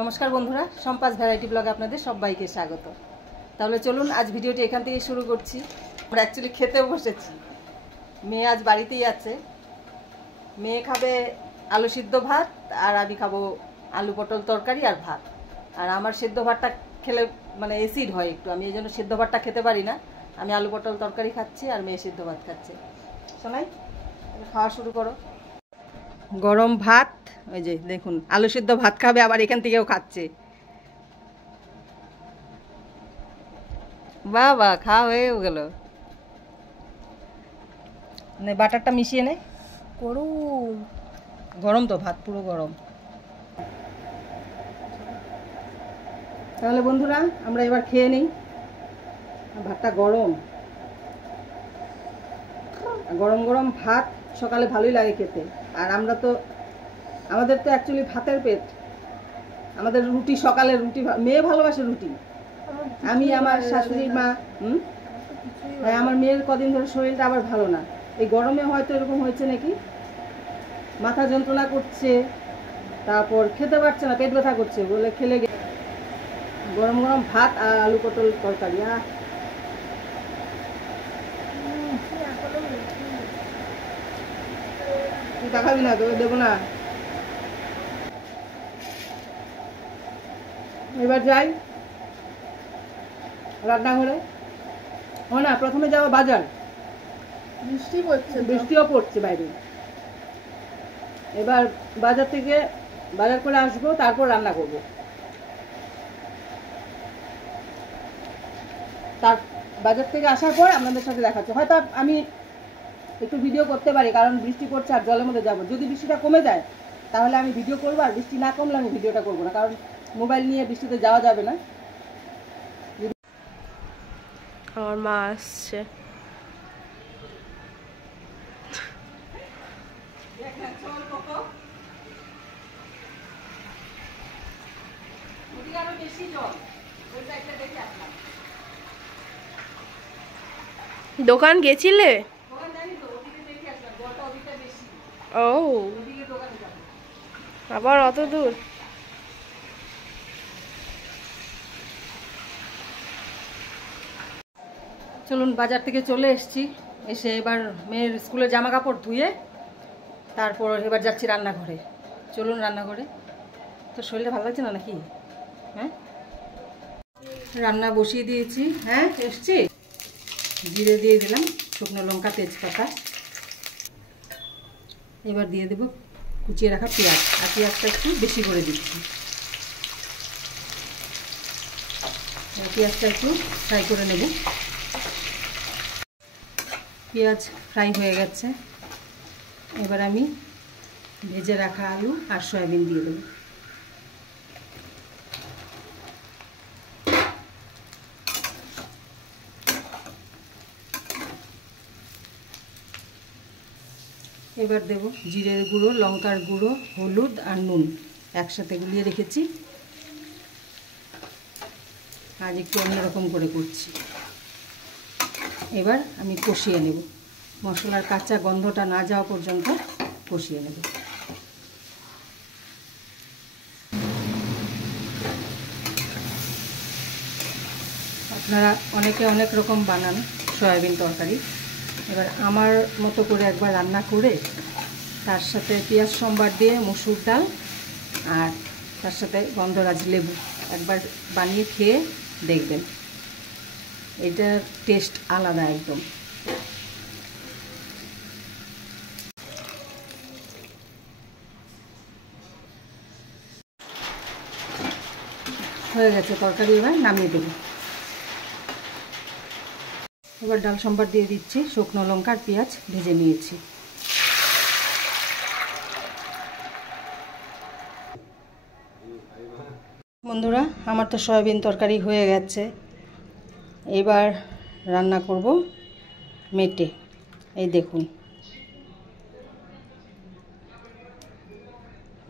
নমস্কার বন্ধুরা, সম্পাস ভ্যারাইটি ব্লগে আপনাদের সবাইকে স্বাগত। তাহলে চলুন আজ ভিডিওটি এখান থেকে শুরু করছি। আমরা অ্যাকচুয়ালি খেতেও বসেছি। মেয়ে আজ বাড়িতেই আছে। মেয়ে খাবে আলু সিদ্ধ ভাত আর আমি খাবো আলু পটল তরকারি আর ভাত। আর আমার সিদ্ধ ভাতটা খেলে মানে অ্যাসিড হয় একটু, আমি এই জন্য সিদ্ধ ভাতটা খেতে পারি না। আমি আলু পটল তরকারি খাচ্ছি আর মেয়ে সিদ্ধ ভাত খাচ্ছে। শোনাই, খাওয়া শুরু করো। গরম ভাত, ওই যে দেখুন আলু সিদ্ধ ভাত খাবে, আবার এখান থেকেও খাচ্ছে। বাবা খাওয়া হয়েও গেল। বাটারটা মিশিয়ে নে। গরম গরম তো, ভাত পুরো গরম। তাহলে বন্ধুরা আমরা এবার খেয়ে নিই। ভাতটা গরম গরম গরম ভাত সকালে ভালোই লাগে খেতে। আর আমাদের তো অ্যাকচুয়ালি ভাতের পেট। আমাদের রুটি, সকালে রুটি, মেয়ে ভালোবাসে রুটি। আমি, আমার শাশুড়ি মা। হ্যাঁ, আমার মেয়ের কদিন ধরে শরীরটা আবার ভালো না। এই গরমে হয়তো এরকম হয়েছে নাকি, মাথা যন্ত্রণা করছে, তারপর খেতে পারছে না, পেট ব্যথা করছে বলে খেলে গরম গরম ভাত আর আলু পটল তরকারি। তুই দেখাবি না, তোকে দেবো না। এবার যাই রান্নাঘরে। ও না, প্রথমে যাবো বাজার। বৃষ্টি পড়ছে, বৃষ্টিও পড়ছে বাইরে। এবার বাজার করে আসবো, তারপর রান্না করব। তার বাজার থেকে আসার পর আপনাদের সাথে দেখাচ্ছে। হয়তো আমি একটু ভিডিও করতে পারি, কারণ বৃষ্টি পড়ছে আর জলের মধ্যে যাবো। যদি বৃষ্টিটা কমে যায় তাহলে আমি ভিডিও করবো, আর বৃষ্টি না কমলে আমি ভিডিওটা করবো না, কারণ মোবাইল নিয়ে বৃষ্টিতে যাওয়া যাবে না। আমার মা আসছে। দোকান গেছিলে? ও, আবার অত দূর? চলুন, বাজার থেকে চলে এসেছি। এসে এবার মেয়ের স্কুলের জামা কাপড় ধুয়ে তারপর এবার যাচ্ছি রান্নাঘরে। চলুন রান্নাঘরে। তো শরীরটা ভালো লাগছে না নাকি? হ্যাঁ, রান্না বসিয়ে দিয়েছি। হ্যাঁ, এসছি। জিরে দিয়ে দিলাম, শুকনো লঙ্কা, তেজপাতা। এবার দিয়ে দেবো কুচিয়ে রাখা পেঁয়াজ, আর পেঁয়াজটা একটু বেশি করে দিচ্ছি। পেঁয়াজটা একটু ফ্রাই করে নেব। পেঁয়াজ ফ্রাই হয়ে গেছে। এবার আমি ভেজে রাখা আলু আর সয়াবিন দিয়ে দেবো। এবার দেব জিরের গুঁড়ো, লঙ্কার গুঁড়ো, হলুদ আর নুন একসাথে গুলিয়ে রেখেছি। আজ একটু অন্যরকম করে করছি। এবার আমি কষিয়ে নেব, মশলার কাঁচা গন্ধটা না যাওয়া পর্যন্ত কষিয়ে নেব। আপনারা অনেকে অনেক রকম বানান সয়াবিন তরকারি। এবার আমার মতো করে একবার রান্না করে তার সাথে পেঁয়াজ সম্বার দিয়ে মসুর ডাল আর তার সাথে গন্ধরাজ লেবু একবার বানিয়ে খেয়ে দেখবেন, এটার টেস্ট আলাদা একদম। হয়ে গেছে তরকারি, এবার নামিয়ে দেব। এবার ডাল সম্বার দিয়ে দিচ্ছি, শুকনো লঙ্কা আর পেঁয়াজ ভেজে নিয়েছি। বন্ধুরা, আমার তো সয়াবিন তরকারি হয়ে গেছে। এবার রান্না করব মেটে। এই দেখুন,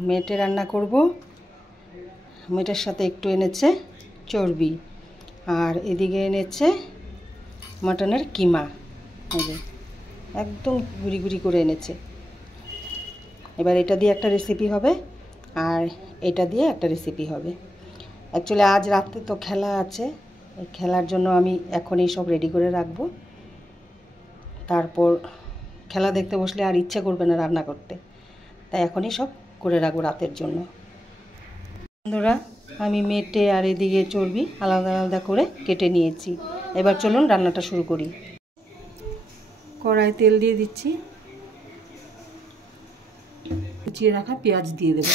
মেটে রান্না করব। মেটের সাথে একটু এনেছে চর্বি, আর এদিকে এনেছে মাটনের কিমা। একদম গুঁড়ি গুঁড়ি করে এনেছে। এবার এটা দিয়ে একটা রেসিপি হবে, আর এটা দিয়ে একটা রেসিপি হবে। অ্যাকচুয়ালি আজ রাতে তো খেলা আছে, এই খেলার জন্য আমি এখনই সব রেডি করে রাখবো। তারপর খেলা দেখতে বসলে আর ইচ্ছে করবে না রান্না করতে, তাই এখনই সব করে রাখবো রাতের জন্য। বন্ধুরা, আমি মেটে আর এদিকে চর্বি আলাদা আলাদা করে কেটে নিয়েছি। এবার চলুন রান্নাটা শুরু করি। কড়াই তেল দিয়ে দিচ্ছি, কুচিয়ে রাখা পেঁয়াজ দিয়ে দেব।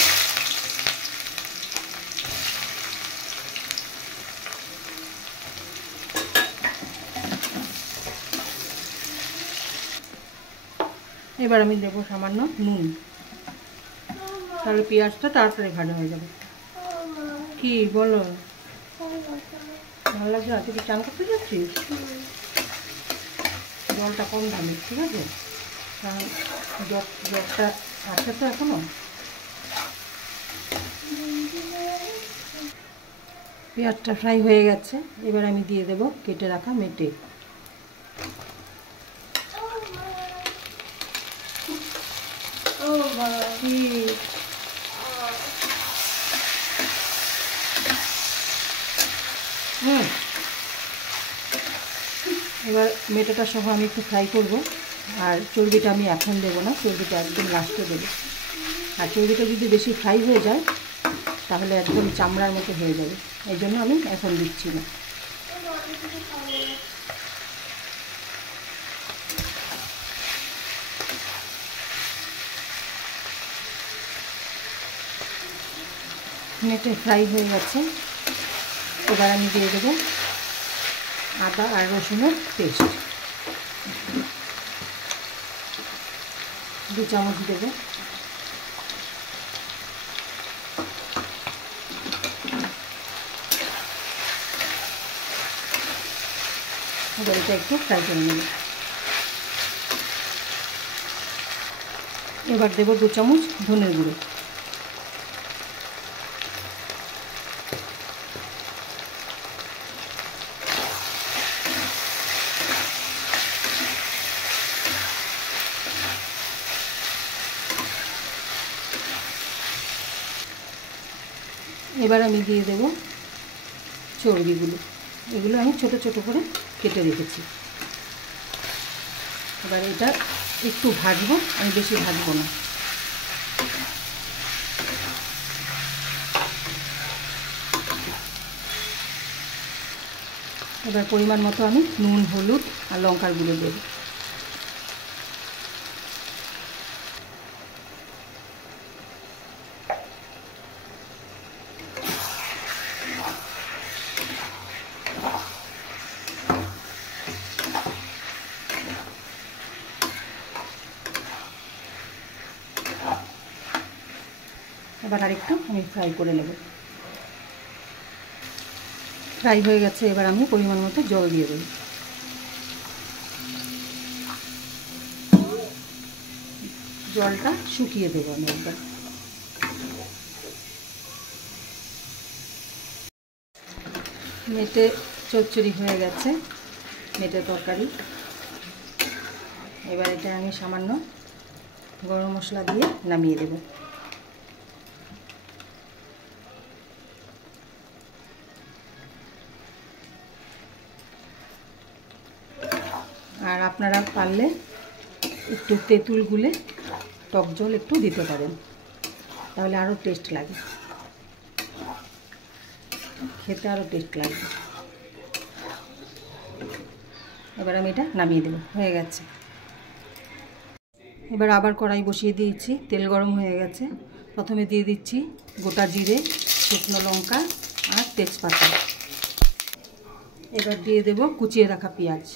এবার আমি দেবো সামান্য নুন, তাহলে পেঁয়াজটা তাড়াতাড়ি ভাজা হয়ে যাবে। কি বলো, ভালো লাগছে? তুই কি চান করতে যাচ্ছিস? জলটা কম ঢালি, ঠিক আছে? কারণ জলটা আছে তো এখনো। পেঁয়াজটা ফ্রাই হয়ে গেছে, এবার আমি দিয়ে দেব কেটে রাখা মেটে। এবার মেটেটা সহ আমি একটু ফ্রাই করব, আর চর্বিটা আমি এখন দেবো না, চর্বিটা একদম লাস্টে দেবো। আর চর্বিটা যদি বেশি ফ্রাই হয়ে যায় তাহলে একদম চামড়ার মতো হয়ে যাবে, এই জন্য আমি এখন দিচ্ছি না। মেটে ফ্রাই হয়ে গেছে, এবার আমি দিয়ে দেবো আদা আর রসুনের পেস্ট 2 চামচ দেবো। এবার এটা একটু ফ্রাই করে নেব। এবার দেবো 2 চামচ ধনের গুঁড়ো। এবার আমি দিয়ে দেব চর্বিগুলো, এগুলো আমি ছোট ছোট করে কেটে রেখেছি। এবার এটা একটু ভাজবো, আমি বেশি ভাজবো না। এবার পরিমাণ মতো আমি নুন, হলুদ আর লঙ্কার গুঁড়ো দেবো। এবার আরেকটু আমি ফ্রাই করে নেব। ফ্রাই হয়ে গেছে, এবার আমি পরিমাণ মতো জল দিয়ে দেব। জলটা শুকিয়ে দেবো আমি একবার। মেটে চচ্চড়ি হয়ে গেছে, মেটে তরকারি। এবার এটা আমি সামান্য গরম মশলা দিয়ে নামিয়ে দেব। আর আপনারা পারলে একটু তেঁতুল গুলে টক জল একটু দিতে পারেন, তাহলে আরও টেস্ট লাগে, খেতে আরও টেস্ট লাগবে। এবার আমি এটা নামিয়ে দেব, হয়ে গেছে। এবার আবার কড়াই বসিয়ে দিয়েছি, তেল গরম হয়ে গেছে। প্রথমে দিয়ে দিচ্ছি গোটা জিরে, শুকনো লঙ্কা আর তেজপাতা। এবার দিয়ে দেব কুচিয়ে রাখা পেঁয়াজ।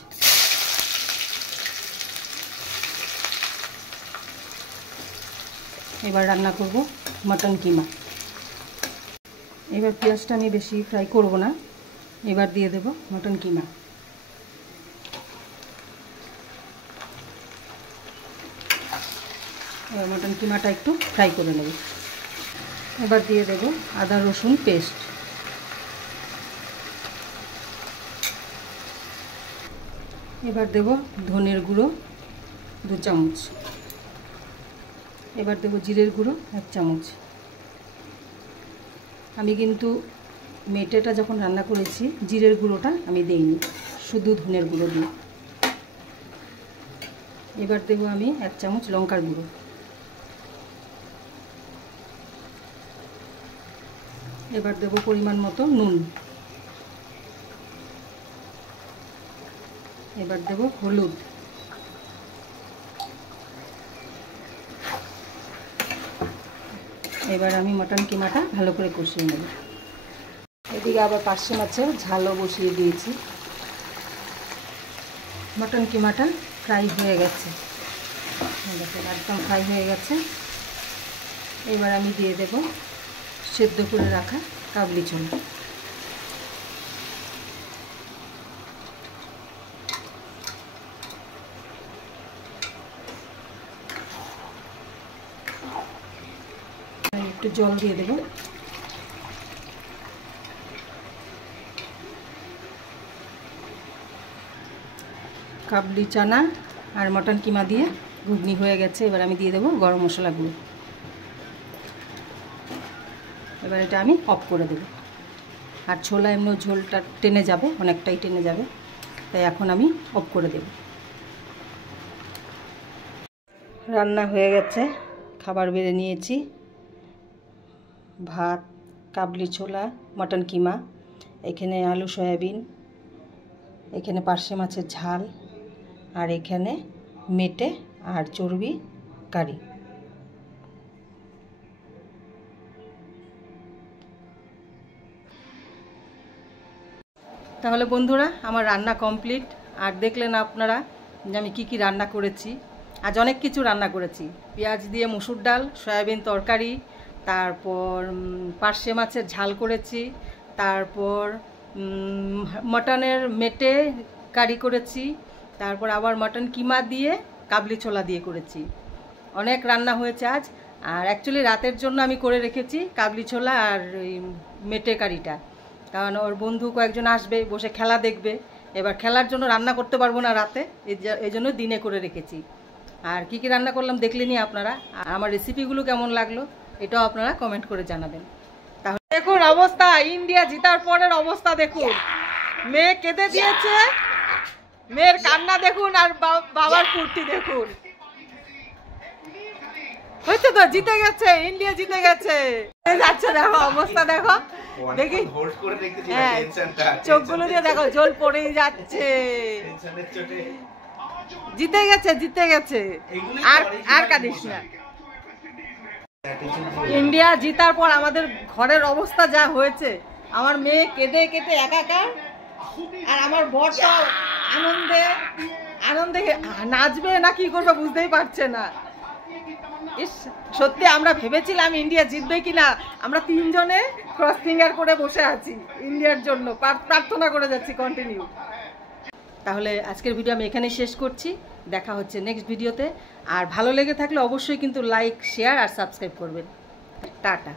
এবার রান্না করব মটন কিমা। এবার পেঁয়াজটা আমি বেশি ফ্রাই করব না, এবার দিয়ে দেব মটন কিমা। এবার মটন কিমাটা একটু ফ্রাই করে নেব। এবার দিয়ে দেব আদা রসুন পেস্ট। এবার দেব ধনের গুঁড়ো 2 চামচ। এবার দেব জিরের গুঁড়ো 1 চামচ। আমি কিন্তু মেটেটা যখন রান্না করেছি জিরের গুঁড়োটা আমি দেইনি, শুধু ধনের গুঁড়ো দিই। এবার দেবো আমি 1 চামচ লঙ্কার গুঁড়ো, এবার দেবো পরিমাণ মতো নুন, এবার দেবো হলুদ, এবার আমি মটন কিমাটা ভালো করে কষিয়ে নেব। এদিকে আবার পার্শে মাছের ঝালও বসিয়ে দিয়েছি। মটন কিমাটা ফ্রাই হয়ে গেছে, একদম ফ্রাই হয়ে গেছে। এবার আমি দিয়ে দেব সেদ্ধ করে রাখা কাবলি ছোলা। একটু জল দিয়ে দেব। কাবলি চানা আর মটন কিমা দিয়ে ঘুগনি হয়ে গেছে। এবার আমি দিয়ে দেবো গরম মশলা গুঁড়ো। এবার এটা আমি অফ করে দেব। আর ছোলা এমনি ঝোলটা টেনে যাবে, অনেকটাই টেনে যাবে, তাই এখন আমি অফ করে দেব। রান্না হয়ে গেছে, খাবার বেড়ে নিয়েছি। ভাত, কাবলি ছোলা, মটন কিমা, এখানে আলু সয়াবিন, এখানে পার্শে মাছের ঝাল, আর এখানে মেটে আর চর্বি কারি। তাহলে বন্ধুরা, আমার রান্না কমপ্লিট। আর দেখলেন আপনারা যে আমি কি রান্না করেছি। আজ অনেক কিছু রান্না করেছি। পেঁয়াজ দিয়ে মসুর ডাল, সয়াবিন তরকারি, তারপর পার্শে মাছের ঝাল করেছি, তারপর মটনের মেটে কারি করেছি, তারপর আবার মটন কিমা দিয়ে কাবলি ছোলা দিয়ে করেছি। অনেক রান্না হয়েছে আজ। আর অ্যাকচুয়ালি রাতের জন্য আমি করে রেখেছি কাবলি ছোলা আর ওই মেটে কারিটা, কারণ ওর বন্ধু কয়েকজন আসবে, বসে খেলা দেখবে। এবার খেলার জন্য রান্না করতে পারবো না রাতে, এই জন্য দিনে করে রেখেছি। আর কি রান্না করলাম দেখলেনি আপনারা। আর আমার রেসিপিগুলো কেমন লাগলো এটাও আপনারা কমেন্ট করে জানাবেন। তাহলে দেখুন অবস্থা, ইন্ডিয়া জিতার পরের অবস্থা দেখুন। মেয়ে কেঁদে দিয়েছে, মেয়ের কান্না দেখুন, আর বাবার ফুর্তি দেখুন। হয়েছে তো, জিতে গেছে, ইন্ডিয়া জিতে গেছে। যাচ্ছে দেখো অবস্থা, দেখো দেখি, হ্যাঁ চোখগুলো দিয়ে দেখো জল পড়েই যাচ্ছে। জিতে গেছে, জিতে গেছে, আর কাঁদিস না। ইন্ডিয়া জিতার পর আমাদের ঘরের অবস্থা যা হয়েছে, আমার মেয়ে কেঁদে কেটে একাকার, আর আমার বরটা আনন্দে আনন্দে নাচবে না কি করবে বুঝতেই পারছে না। ইস, সত্যি আমরা ভেবেছিলাম ইন্ডিয়া জিতবে কিনা। আমরা 3 জনে ক্রস ফিঙ্গার করে বসে আছি, ইন্ডিয়ার জন্য প্রার্থনা করে যাচ্ছি কন্টিনিউ। তাহলে আজকের ভিডিও আমি এখানেই শেষ করছি। দেখা হচ্ছে নেক্সট ভিডিওতে। আর ভালো লেগে থাকলে অবশ্যই কিন্তু লাইক, শেয়ার আর সাবস্ক্রাইব করবেন। টাটা।